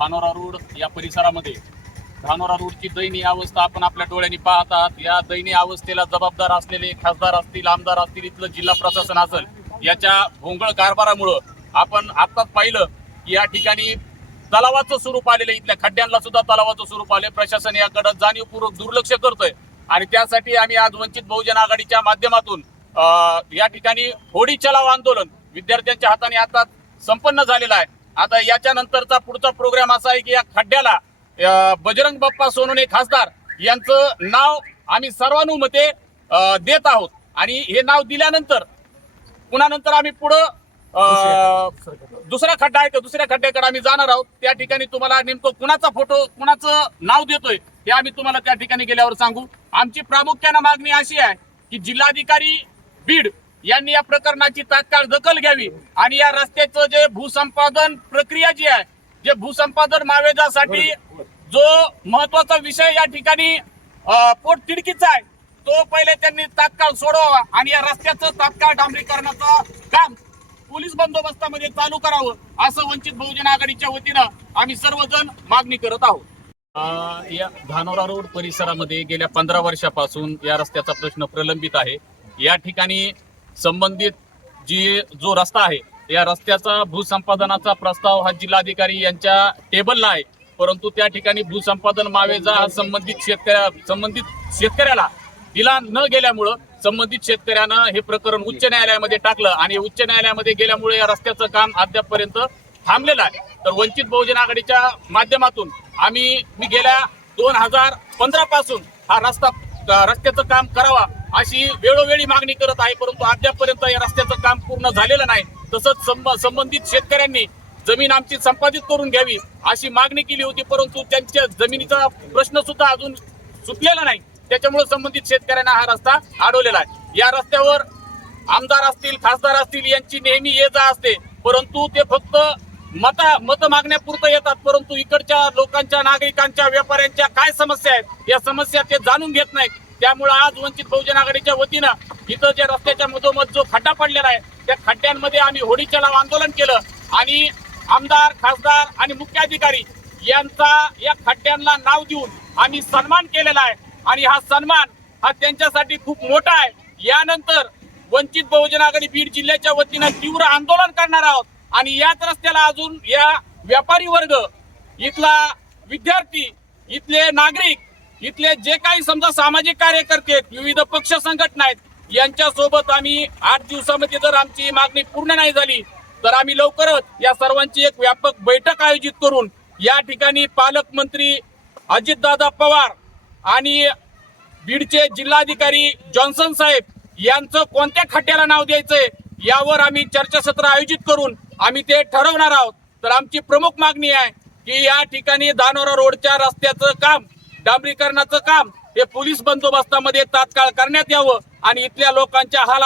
Dhanora road या परिसरामध्ये. धानोरा रोडची दयनीय अवस्था आपण आपल्या डोळ्यांनी पाहत आहात या दयनीय अवस्थेला जबाबदार असलेले खासदार असतील आमदार असतील इथलं जिल्हा प्रशासन असेल याच्या भोंगळ कारभारामुळं आपण आत्ताच पाहिलं की या ठिकाणी तलावाचं स्वरूप आलेलं इथल्या खड्ड्यांना सुद्धा तलावाचं स्वरूप आले प्रशासन याकडे जाणीवपूर्वक दुर्लक्ष करतोय. आणि त्यासाठी आम्ही आज वंचित बहुजन आघाडीच्या माध्यमातून या ठिकाणी होडी चलाव आंदोलन विद्यार्थ्यांच्या हाताने आता संपन्न झालेलं आहे. आता याच्या नंतरचा पुढचा प्रोग्राम असा आहे की या खड्ड्याला बजरंग बाप्पा सोनवणे खासदार यांचं नाव आम्ही सर्वानुमते देत आहोत. आणि हे नाव दिल्यानंतर पुन्हा नंतर आम्ही पुढं दुसरा खड्डा आहे त्या दुसऱ्या खड्ड्याकडे आम्ही जाणार आहोत. त्या ठिकाणी तुम्हाला नेमकं कुणाचा फोटो कुणाचं नाव देतोय हे आम्ही तुम्हाला त्या ठिकाणी गेल्यावर सांगू. आमची प्रामुख्यानं मागणी अशी आहे की जिल्हाधिकारी बीड यांनी या प्रकरणाची तात्काळ दखल घ्यावी आणि या रस्त्याचं जे भूसंपादन प्रक्रिया जी आहे जे भूसंपादन मावेजासाठी जो महत्त्वाचा विषय या ठिकाणी पोट तिडकीचा आहे तो पहिले त्यांनी तात्काळ सोडवावा आणि या रस्त्याचं तात्काळ डांबरीकरणाचं काम पोलीस बंदोबस्तामध्ये चालू करावं असं वंचित बहुजन आघाडीच्या वतीनं आम्ही सर्वजण मागणी करत आहोत. या धानोरा रोड परिसरामध्ये गेल्या पंधरा वर्षापासून या रस्त्याचा प्रश्न प्रलंबित आहे. या ठिकाणी संबंधित जी जो रस्ता आहे या रस्त्याचा भूसंपादनाचा प्रस्ताव हा जिल्हाधिकारी यांच्या टेबलला आहे. परंतु त्या ठिकाणी भूसंपादन मावेजा हा संबंधित शेतकऱ्या संबंधित शेतकऱ्याला दिला न गेल्यामुळं संबंधित शेतकऱ्यानं हे प्रकरण उच्च न्यायालयामध्ये टाकलं आणि उच्च न्यायालयामध्ये गेल्यामुळे या रस्त्याचं काम अद्यापपर्यंत थांबलेलं आहे. तर वंचित बहुजन आघाडीच्या माध्यमातून आम्ही मी गेल्या दोन हजार पंधरा पासून हा रस्ता रस्त्याचं काम करावा अशी वेळोवेळी मागणी करत आहे परंतु अद्यापपर्यंत या रस्त्याचं काम पूर्ण झालेलं नाही. तसंच संबंधित शेतकऱ्यांनी जमीन आमची संपादित करून घ्यावी अशी मागणी केली होती परंतु त्यांच्या जमिनीचा प्रश्न सुद्धा अजून सुटलेला नाही. त्याच्यामुळे संबंधित शेतकऱ्यांना हा रस्ता अडवलेला आहे. या रस्त्यावर आमदार असतील खासदार असतील यांची नेहमी ये जा असते परंतु ते फक्त मता मत मागण्यापुरतं येतात परंतु इकडच्या लोकांच्या नागरिकांच्या व्यापाऱ्यांच्या काय समस्या आहेत या समस्या ते जाणून घेत नाहीत. त्यामुळे आज वंचित बहुजन आघाडीच्या वतीनं इथं जे रस्त्याच्या मधोमध जो खड्डा पडलेला आहे त्या खड्ड्यांमध्ये आम्ही होडी चलाव आंदोलन केलं. आणि आमदार खासदार आणि मुख्याधिकारी यांचा या खड्ड्यांना नाव देऊन आम्ही सन्मान केलेला आहे. आणि हा सन्मान हा त्यांच्यासाठी खूप मोठा आहे. यानंतर वंचित बहुजन आघाडी बीड जिल्ह्याच्या वतीनं तीव्र आंदोलन करणार आहोत. आणि याच रस्त्याला अजून या व्यापारी वर्ग इथला विद्यार्थी इथले नागरिक इथले जे काही समजा सामाजिक कार्यकर्ते आहेत विविध पक्ष संघटना आहेत यांच्यासोबत आम्ही आठ दिवसामध्ये जर आमची मागणी पूर्ण नाही झाली तर आम्ही लवकरच या सर्वांची एक व्यापक बैठक आयोजित करून या ठिकाणी पालकमंत्री अजितदादा पवार आणि बीडचे जिल्हाधिकारी जॉन्सन साहेब यांचं कोणत्या खड्ड्याला नाव द्यायचंय यावर आम्ही चर्चासत्र आयोजित करून आम्ही ते ठरवणार आहोत. तर आमची प्रमुख मागणी आहे की या ठिकाणी दानोरा रोडच्या रस्त्याचं काम डांबरीकरणाचं काम हे पोलीस बंदोबस्तामध्ये तात्काळ करण्यात यावं आणि इथल्या लोकांच्या हाल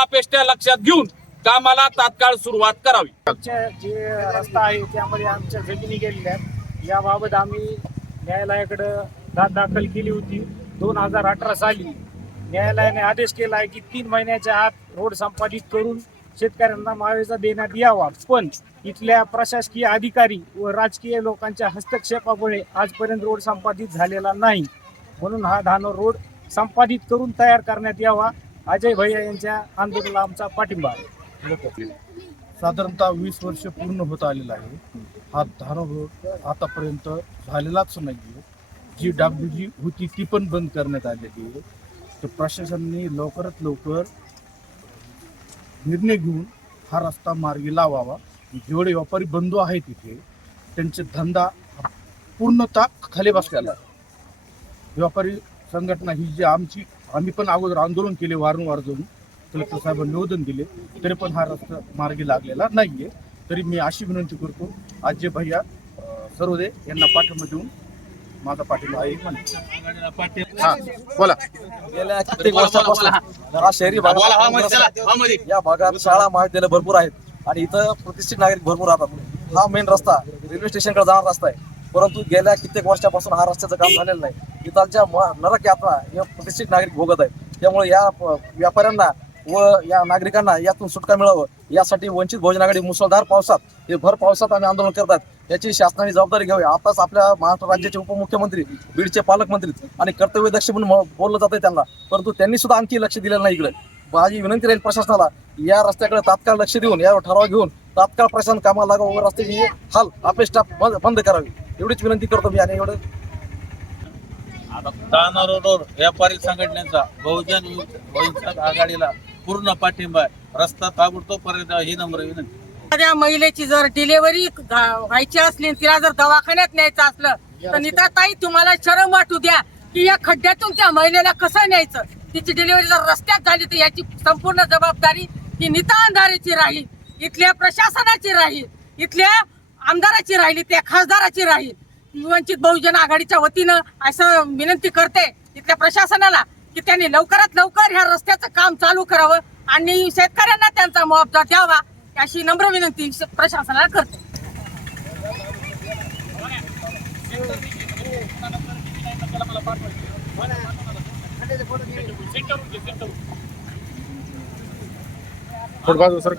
लक्षात घेऊन कामाला तात्काळ सुरुवात करावी. आमच्या जे रस्ता आहे त्यामध्ये आमच्या जमिनी गेलेल्या आहेत. याबाबत आम्ही न्यायालयाकडे दाद दाखल केली होती. दोन हजार अठरा साली न्यायालयाने आदेश केला आहे की तीन महिन्याच्या आत रोड संपादित करून शेतकऱ्यांना मावेजा देण्यात यावा. पण इथल्या प्रशासकीय अधिकारी व राजकीय लोकांच्या हस्तक्षेपामुळे आजपर्यंत रोड संपादित झालेला नाही. म्हणून हा धानोर रोड संपादित करून तयार करण्यात यावा. अजय भैया यांच्या आंदोलनाला आमचा पाठिंबा आहे. साधारणतः वीस वर्ष पूर्ण होत आलेला आहे. हा धानो रोड आतापर्यंत झालेलाच नाही जी डागडुजी होती ती पण बंद करण्यात आलेली आहे. तर प्रशासनाने लवकरात लवकर निर्णय घेऊन हा रस्ता मार्गी लावावा. जेवढे व्यापारी बंधू आहेत तिथे त्यांचे धंदा पूर्णतः खाली बसलेला आहे. व्यापारी संघटना ही जी आमची आम्ही पण अगोदर आंदोलन केले वारंवार जाऊन. कलेक्टर साहेबांनी निवेदन दिले तरी पण हा रस्ता मार्गी लागलेला नाहीये. तरी मी अशी विनंती करतो अजय भैया सरोदे यांना पाठिंबा देऊन माझा पाठिंबा आहे. म्हणते हा बोला. गेल्या कित्येक वर्षापासून शहरी भागात या भागात शाळा महाविद्यालय भरपूर आहेत. आणि इथं प्रतिष्ठित नागरिक भरपूर राहतात. हा मेन रस्ता रेल्वे स्टेशनकडे जाणारा रस्ता आहे. परंतु गेल्या कित्येक वर्षापासून हा रस्त्याचं काम झालेलं नाही. इथालच्या म- नरक यात्रा या प्रतिष्ठित नागरिक भोगत आहेत. त्यामुळे या व्यापाऱ्यांना व या नागरिकांना यातून सुटका मिळावं. यासाठी वंचित बहुजन आघाडी मुसळधार पावसात हे भर पावसात आम्ही आंदोलन करतात याची शासनाने जबाबदारी घ्यावी. आताच आपल्या महाराष्ट्र राज्याचे उपमुख्यमंत्री बीडचे पालकमंत्री आणि कर्तव्यदक्ष म्हणून म- बोललं जातंय त्यांना. परंतु त्यांनी सुद्धा आणखी लक्ष दिलेलं नाही इकडे. माझी विनंती राहील प्रशासनाला या रस्त्याकडे तात्काळ लक्ष देऊन या ठराव घेऊन तात्काळ प्रशासन कामाला लागावं व रस्त्याची हाल आपले स्टाफ बंद बंद करावी. एवढीच विनंती करतो मी आणि एवढं दानर रोड व्यापारी संघटनेचा बहुजन वंचित आघाडीला पूर्ण पाठिंबा आहे. रस्ता ताबडतोब पर्यंत ही नम्र विनंती. एखाद्या महिलेची जर डिलिव्हरी व्हायची असली आणि तिला जर दवाखान्यात न्यायचं असलं तर निता ताई तुम्हाला शरम वाटू द्या की या खड्ड्यातून त्या महिलेला कसं न्यायचं? तिची डिलिव्हरी जर रस्त्यात झाली तर याची संपूर्ण जबाबदारी ही नीता अंधारेची राहील. इथल्या प्रशासनाची राहील. इथल्या आमदाराची राहिली. त्या खासदाराची राहील. वंचित बहुजन आघाडीच्या वतीनं असं विनंती करते इथल्या प्रशासनाला की त्यांनी लवकरात लवकर ह्या रस्त्याचं काम चालू करावं आणि शेतकऱ्यांना त्यांचा मुआवजा द्यावा अशी नम्र विनंती प्रशासनाला करते. धानोरा